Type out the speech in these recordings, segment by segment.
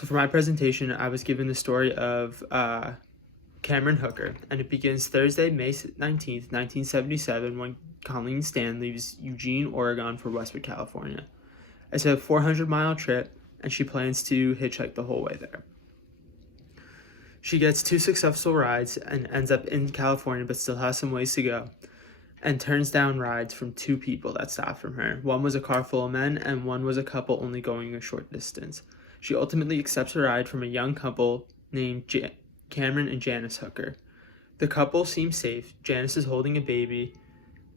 So for my presentation, I was given the story of Cameron Hooker, and it begins Thursday, May 19th, 1977, when Colleen Stan leaves Eugene, Oregon for Westwood, California. It's a 400-mile trip, and she plans to hitchhike the whole way there. She gets 2 successful rides and ends up in California, but still has some ways to go, and turns down rides from 2 people that stopped from her. One was a car full of men, and one was a couple only going a short distance. She ultimately accepts a ride from a young couple named Cameron and Janice Hooker. The couple seems safe. Janice is holding a baby,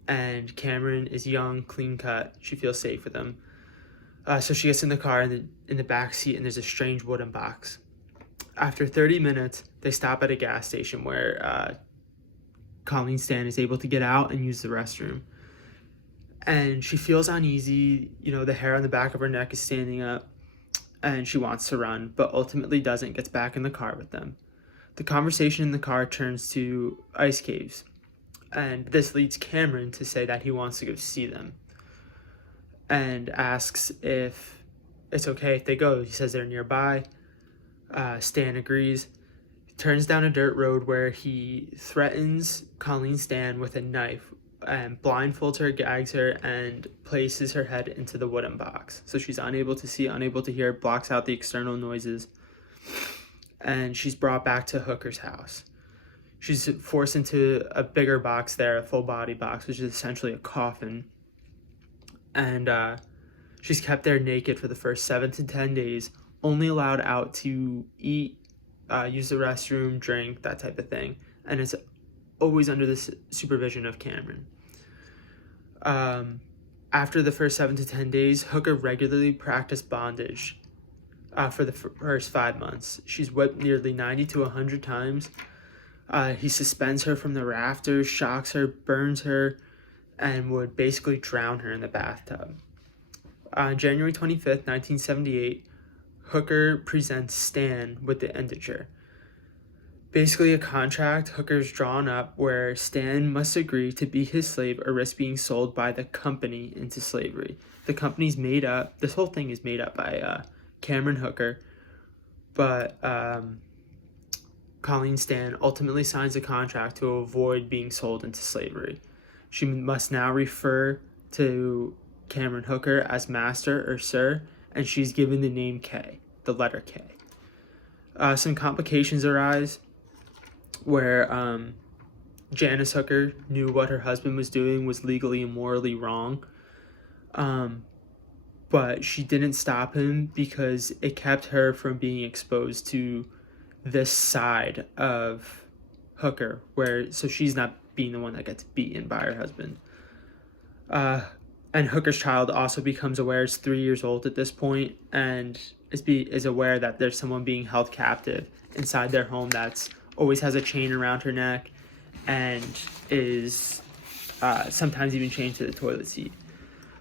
and Cameron is young, clean cut. She feels safe with him. So she gets in the car in the back seat, and there's a strange wooden box. After 30 minutes, they stop at a gas station where Colleen Stan is able to get out and use the restroom. And she feels uneasy. The hair on the back of her neck is standing up, and she wants to run, but ultimately doesn't, gets back in the car with them. The conversation in the car turns to ice caves, and this leads Cameron to say that he wants to go see them and asks if it's okay if they go. He says they're nearby. Stan agrees. He turns down a dirt road where he threatens Colleen Stan with a knife and blindfolds her, gags her, and places her head into the wooden box. So she's unable to see, unable to hear, blocks out the external noises, and she's brought back to Hooker's house. She's forced into a bigger box there, a full body box, which is essentially a coffin. And she's kept there naked for the first 7 to 10 days, only allowed out to eat, use the restroom, drink, that type of thing. And it's always under the supervision of Cameron. After the first 7 to 10 days, Hooker regularly practiced bondage for the first 5 months. She's whipped nearly 90 to 100 times. He suspends her from the rafters, shocks her, burns her, and would basically drown her in the bathtub. On January 25th, 1978, Hooker presents Stan with the indenture. Basically a contract Hooker's drawn up where Stan must agree to be his slave or risk being sold by the company into slavery. The company's made up, this whole thing is made up by Cameron Hooker, but Colleen Stan ultimately signs a contract to avoid being sold into slavery. She must now refer to Cameron Hooker as master or sir, and she's given the name K, the letter K. Some complications arise where Janice Hooker knew what her husband was doing was legally and morally wrong, but she didn't stop him because it kept her from being exposed to this side of Hooker, so she's not being the one that gets beaten by her husband. And Hooker's child also becomes aware, is 3 years old at this point, and is aware that there's someone being held captive inside their home that's always has a chain around her neck and is sometimes even chained to the toilet seat.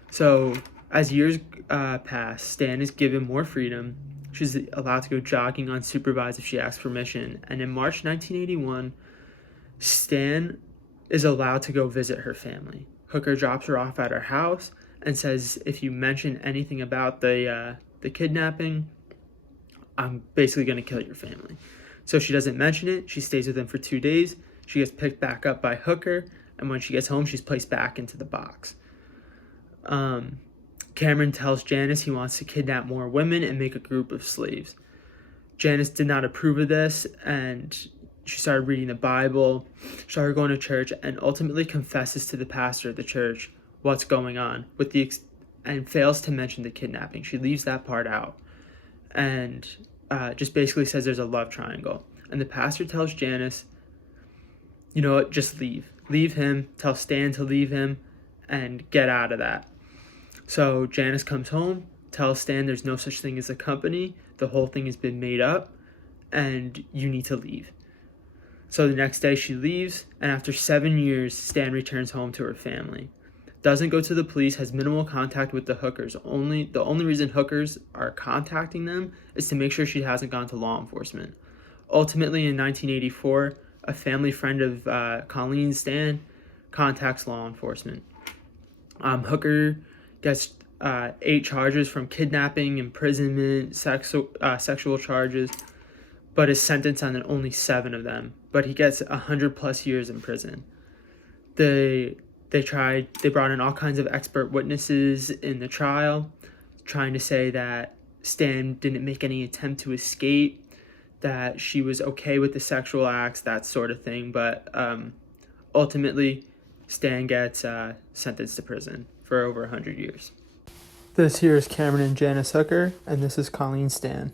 So as years pass, Stan is given more freedom. She's allowed to go jogging unsupervised if she asks permission. And in March 1981, Stan is allowed to go visit her family. Hooker drops her off at her house and says, if you mention anything about the kidnapping, I'm basically going to kill your family. So she doesn't mention it. She stays with him for 2 days. She gets picked back up by Hooker, and when she gets home, she's placed back into the box. Cameron tells Janice he wants to kidnap more women and make a group of slaves. Janice did not approve of this, and she started reading the Bible, started going to church, and ultimately confesses to the pastor of the church what's going on, and fails to mention the kidnapping. She leaves that part out and just basically says there's a love triangle. And the pastor tells Janice, you know what, just leave. Leave him, tell Stan to leave him, and get out of that. So Janice comes home, tells Stan there's no such thing as a company, the whole thing has been made up, and you need to leave. So the next day she leaves, and after 7 years, Stan returns home to her family. Doesn't go to the police, has minimal contact with the Hookers. The only reason Hookers are contacting them is to make sure she hasn't gone to law enforcement. Ultimately, in 1984, a family friend of Colleen Stan contacts law enforcement. Hooker gets 8 charges from kidnapping, imprisonment, sexual charges, but is sentenced on only 7 of them. But he gets 100+ years in prison. They brought in all kinds of expert witnesses in the trial, trying to say that Stan didn't make any attempt to escape, that she was okay with the sexual acts, that sort of thing. But ultimately, Stan gets sentenced to prison for over 100 years. This here is Cameron and Janice Hooker, and this is Colleen Stan.